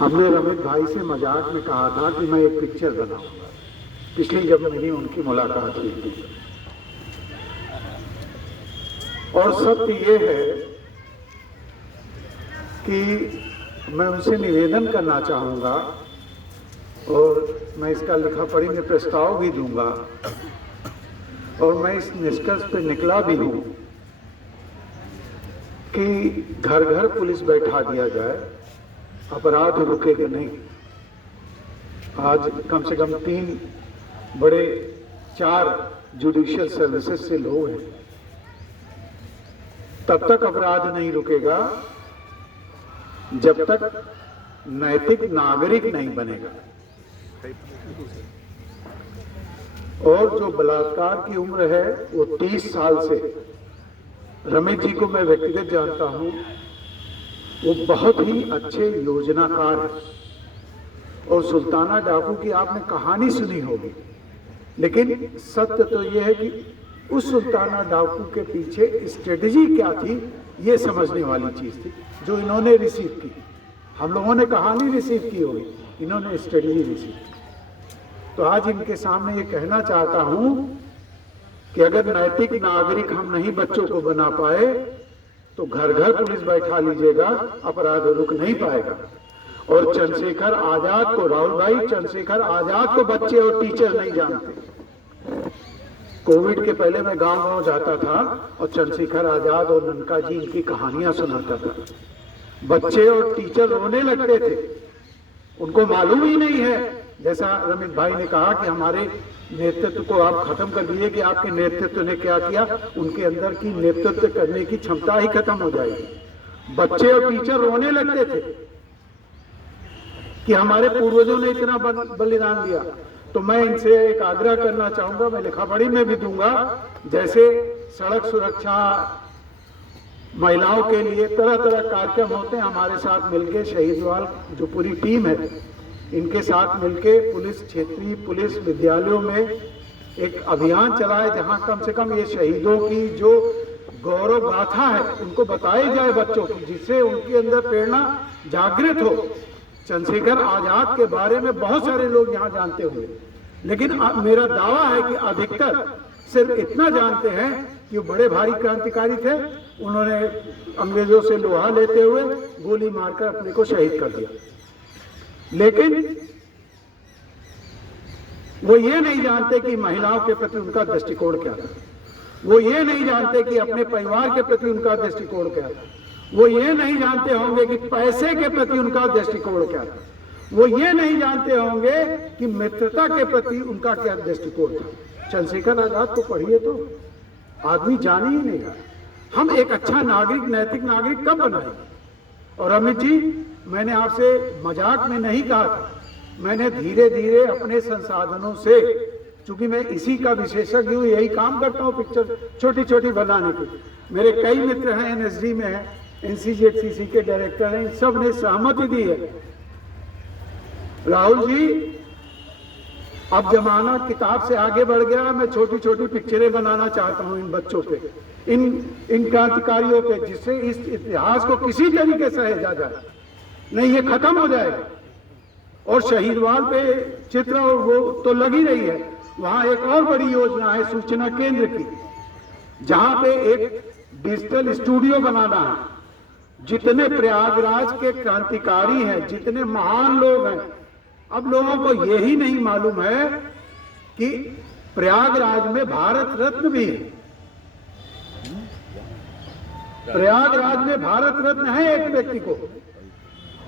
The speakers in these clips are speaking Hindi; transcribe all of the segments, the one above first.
हमने रमित भाई से मजाक में कहा था कि मैं एक पिक्चर बनाऊंगा, पिछली जब मेरी उनकी मुलाकात हुई थी। और सत्य ये है कि मैं उनसे निवेदन करना चाहूँगा और मैं इसका लिखा पढ़ी में प्रस्ताव भी दूंगा और मैं इस निष्कर्ष पे निकला भी हूँ कि घर घर पुलिस बैठा दिया जाए, अपराध रुकेगा नहीं। आज कम से कम 4 जुडिशियल सर्विसेज से लोग हैं, तब तक अपराध नहीं रुकेगा जब तक नैतिक नागरिक नहीं बनेगा। और जो बलात्कार की उम्र है वो 30 साल से, रमेश जी को मैं व्यक्तिगत जानता हूं, वो बहुत ही अच्छे योजनाकार हैं। और सुल्ताना डाकू की आपने कहानी सुनी होगी, लेकिन सत्य तो यह है कि उस सुल्ताना डाकू के पीछे स्ट्रेटजी क्या थी ये समझने वाली चीज थी जो इन्होंने रिसीव की। हम लोगों ने कहानी रिसीव की होगी, इन्होंने स्ट्रेटजी रिसीव की। तो आज इनके सामने ये कहना चाहता हूं कि अगर नैतिक नागरिक हम नहीं बच्चों को बना पाए तो घर घर पुलिस बैठा लीजिएगा, अपराध रुक नहीं पाएगा। और चंद्रशेखर आजाद को, राहुल भाई, चंद्रशेखर आजाद को बच्चे और टीचर नहीं जानते। कोविड के पहले मैं गांव-गांव जाता था और चंद्रशेखर आजाद और ननका जी इनकी कहानियां सुनाता था। बच्चे और टीचर रोने लगते थे, उनको मालूम ही नहीं है। जैसा रमित भाई ने कहा कि हमारे नेतृत्व को आप खत्म कर दिए कि आपके नेतृत्व ने क्या किया, उनके अंदर की नेतृत्व करने की क्षमता ही खत्म हो जाएगी। बच्चे और टीचर रोने लगते थे कि हमारे पूर्वजों ने इतना बलिदान दिया। तो मैं इनसे एक आग्रह करना चाहूंगा, मैं लिखा पढ़ी में भी दूंगा, जैसे सड़क सुरक्षा, महिलाओं के लिए तरह तरह कार्यक्रम होते हैं, हमारे साथ मिलके शहीदवाल जो पूरी टीम है इनके साथ मिलके पुलिस, क्षेत्रीय पुलिस विद्यालयों में एक अभियान चलाए जहां कम से कम ये शहीदों की जो गौरव गाथा है उनको बताई जाए बच्चों की, जिससे उनके अंदर प्रेरणा जागृत हो। चंद्रशेखर आजाद के बारे में बहुत सारे लोग यहाँ जानते होंगे, लेकिन मेरा दावा है कि अधिकतर सिर्फ इतना जानते हैं कि वो बड़े भारी क्रांतिकारी थे, उन्होंने अंग्रेजों से लोहा लेते हुए गोली मारकर अपने को शहीद कर दिया। लेकिन वो ये नहीं जानते कि महिलाओं के प्रति उनका दृष्टिकोण क्या था, वो ये नहीं जानते कि अपने परिवार के प्रति उनका दृष्टिकोण क्या था, वो ये नहीं जानते होंगे कि पैसे के प्रति उनका दृष्टिकोण क्या था, वो ये नहीं जानते होंगे कि मित्रता के प्रति उनका क्या दृष्टिकोण था। चंद्रशेखर आजाद को पढ़िए तो आदमी जान ही नहीं रहा। हम एक अच्छा नागरिक, नैतिक नागरिक कब बनाएंगे? और अमित जी, मैंने आपसे मजाक में नहीं कहा था, मैंने धीरे धीरे अपने संसाधनों से, चूंकि मैं इसी का विशेषज्ञ हूँ, यही काम करता हूँ पिक्चर छोटी छोटी बनाने की। मेरे कई मित्र हैं, एनएसडी में हैं, एनसीजेडसीसी के डायरेक्टर हैं, सब ने सहमति दी है। राहुल जी, अब जमाना किताब से आगे बढ़ गया, मैं छोटी छोटी पिक्चरें बनाना चाहता हूँ इन बच्चों पे, इन क्रांतिकारियों पे, जिससे इस इतिहास को किसी तरीके से सहेजा जाए, नहीं ये खत्म हो जाएगा। और शहीदवाल पे चित्र और वो तो लगी रही है, वहां एक और बड़ी योजना है सूचना केंद्र की, जहां पे एक डिजिटल स्टूडियो बनाना है। जितने प्रयागराज के क्रांतिकारी हैं, जितने महान लोग हैं, अब लोगों को यही नहीं मालूम है कि प्रयागराज में भारत रत्न भी है। प्रयागराज में भारत रत्न है एक व्यक्ति को,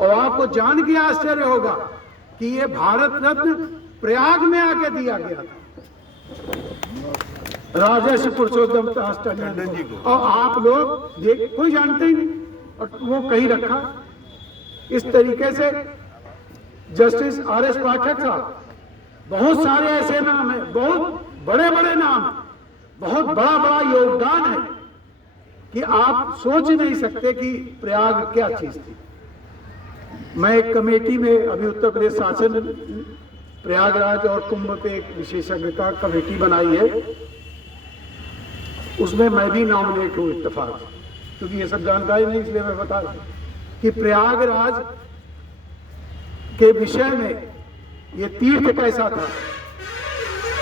और आपको जान के आश्चर्य होगा कि ये भारत रत्न प्रयाग में आके दिया गया था राजर्षि पुरुषोत्तम दास टंडन जी को, और आप लोग कोई जानते ही नहीं, और वो कहीं रखा। इस तरीके से जस्टिस आर.एस. पाठक साहब, बहुत सारे ऐसे नाम हैं, बहुत बड़े बड़े नाम, बहुत बड़ा बड़ा योगदान है कि आप सोच नहीं सकते कि प्रयाग क्या चीज थी। मैं एक कमेटी में, अभी उत्तर प्रदेश शासन प्रयागराज और कुंभ पे एक विशेषज्ञता कमेटी बनाई है, उसमें मैं भी नॉमिनेट हूँ इत्तेफाक, क्योंकि ये सब जानकारी नहीं इसलिए मैं बता रहा हूँ कि प्रयागराज के विषय में, ये तीर्थ कैसा था।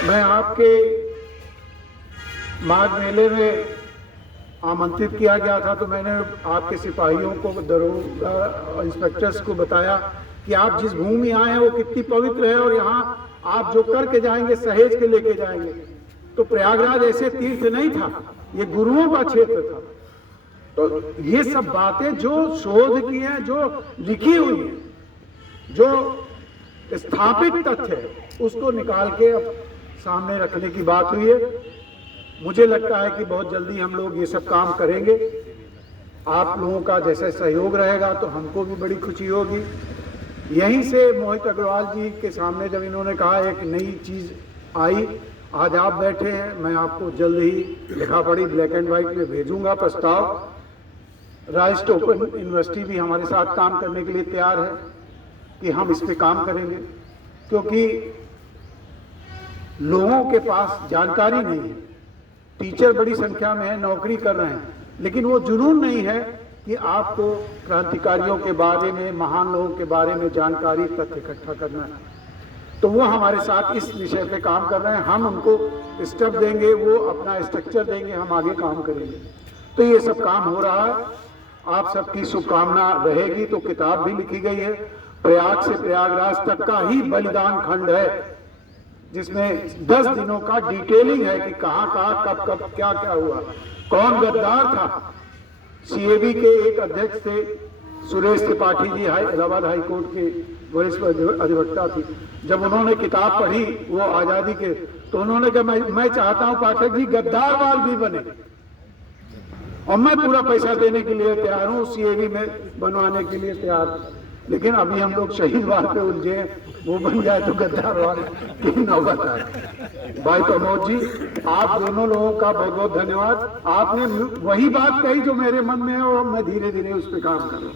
मैं आपके माघ मेले में आमंत्रित किया गया था, तो मैंने आपके सिपाहियों को, दरोगा इंस्पेक्टर्स को बताया कि आप जिस भूमि आए हैं वो कितनी पवित्र है, और यहाँ आप जो करके जाएंगे सहेज के लेके जाएंगे। तो प्रयागराज ऐसे तीर्थ नहीं था, ये गुरुओं का क्षेत्र था। तो ये सब बातें जो शोध की हैं, जो लिखी हुई हैं, जो स्थापित तथ्य है, उसको निकाल के अब सामने रखने की बात हुई है। मुझे लगता है कि बहुत जल्दी हम लोग ये सब काम करेंगे। आप लोगों का जैसे सहयोग रहेगा तो हमको भी बड़ी खुशी होगी। यहीं से मोहित अग्रवाल जी के सामने जब इन्होंने कहा एक नई चीज़ आई, आज आप बैठे हैं, मैं आपको जल्द ही लिखा पढ़ी ब्लैक एंड वाइट में भेजूंगा प्रस्ताव। राइस्ट ओपन यूनिवर्सिटी भी हमारे साथ काम करने के लिए तैयार है कि हम इस पे काम करेंगे, क्योंकि लोगों के पास जानकारी नहीं है। टीचर बड़ी संख्या में है, नौकरी कर रहे हैं, लेकिन वो जुनून नहीं है कि आपको क्रांतिकारियों के बारे में, महान लोगों के बारे में जानकारी, तथ्य इकट्ठा करना है। तो वो हमारे साथ इस विषय पे काम कर रहे हैं। हम उनको स्टेप देंगे, वो अपना स्ट्रक्चर देंगे, हम आगे काम करेंगे। तो ये सब काम हो रहा है। आप सबकी शुभकामना रहेगी। तो किताब भी लिखी गई है, प्रयाग से प्रयागराज तक का ही बलिदान खंड है, जिसमें 10 दिनों का डिटेलिंग है कि कहाँ कहाँ कब कब क्या क्या हुआ, कौन गद्दार था। सीएबी के एक अध्यक्ष थे सुरेश त्रिपाठी जी, इलाहाबाद हाई कोर्ट के वरिष्ठ अधिवक्ता थी। जब उन्होंने किताब पढ़ी वो आजादी के, तो उन्होंने कहा मैं चाहता हूं पाठक जी गद्दारवाल भी बने, और मैं पूरा पैसा देने के लिए तैयार हूं, सीएबी में बनवाने के लिए तैयार हूं। लेकिन अभी हम लोग शहीदवाल पे उलझे हैं, वो बन जाए तो गद्दारवाल की नौबत आए। भाई प्रमोद जी, आप दोनों लोगों का बहुत बहुत धन्यवाद। आपने वही बात कही जो मेरे मन में है, और मैं धीरे धीरे उस पर काम कर रहा हूँ।